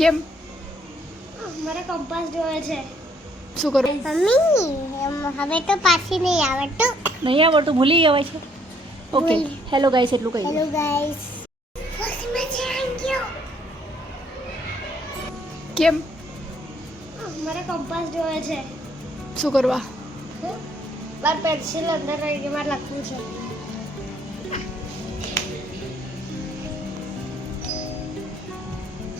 કેમ? મારે કંપાસ જોવે છે. શું કરું? મમ્મી હવે તો પાછી નહીં આવડતું. નહીં આવડતું, ભૂલી જવાય છે. ઓકે, હેલો ગાઈસ એટલું કહી હેલો દો. ગાઈસ. કેમ? મારે કંપાસ જોવે છે. શું કરવા? મારે પેન્સિલ અંદર રહી ગઈ, મારે લખવું છે.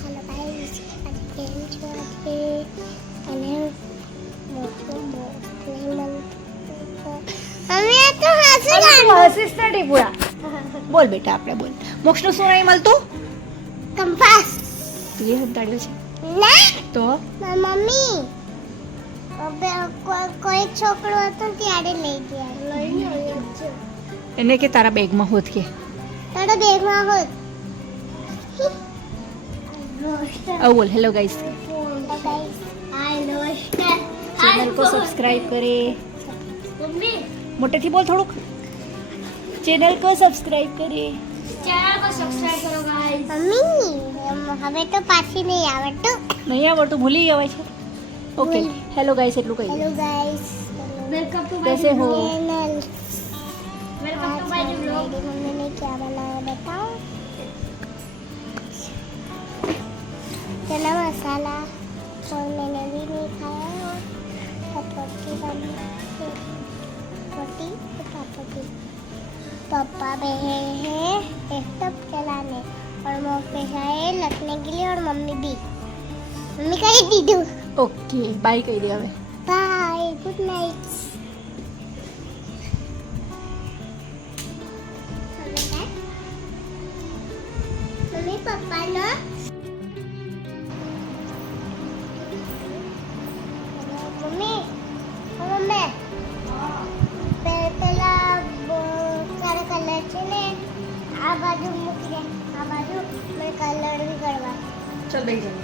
હેલો ગાઈસ, આજે કેમ છો? અને હસીસ નથી પૂરા. બોલ બેટા, આપણે બોલ. મોક્ષનું શું નહીં મળતું? કંપાસ તું એ સંતાડ્યો છે ના તો મમ્મી કોઈ છોકરો હતો ત્યારે લઈ ગયા. એને કે તારા બેગમાં હોત કે તારા બેગમાં હોત. આવું બોલ. હેલો ગાઈસ, ચેનલ ચેનલ को सब्सक्राइब करें. मम्मी मोटेથી બોલ થોડુંક. ચેનલ को सब्सक्राइब करें. चैनल को सब्सक्राइब करो गाइस. मम्मी હવે તો પાછી નહીં આવડતું. નહીં આવડતું, ભૂલી જવાય છે. ઓકે, હેલો ગાઈસ એટલું કહી हेलो દો. गाइस, वेलकम टू कैसे हो? Channel. Welcome to my new vlog. Mummy ने क्या बनाया बताओ. चना मसाला और मैंने भी नहीं खाया. पपटी बनी पपटी पपटी पापा बैठे हैं लैपटॉप चलाने और मम्मी पे है लखने के लिए और मम्मी भी. मम्मी कही दीदू. ઓકે, બાય કહી દે હવે. Bye good night. Mummy papa ना मम्मी मम्मी પેલા તારા કલર છે ને આ બાજુ મૂકી દે. આ બાજુ મને કલર બી કરવા. ચાલ બેસી જા.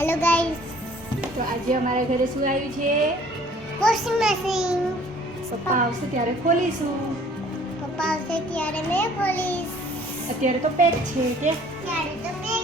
Hello guys. તો આજે અમારા ઘરે શું આવ્યું છે? Washing machine. પપ્પા આવશે ત્યારે ખોલીશું. પપ્પા આવશે ત્યારે મેં ખોલીશ. અત્યારે તો પેક છે કે ત્યારે તો બે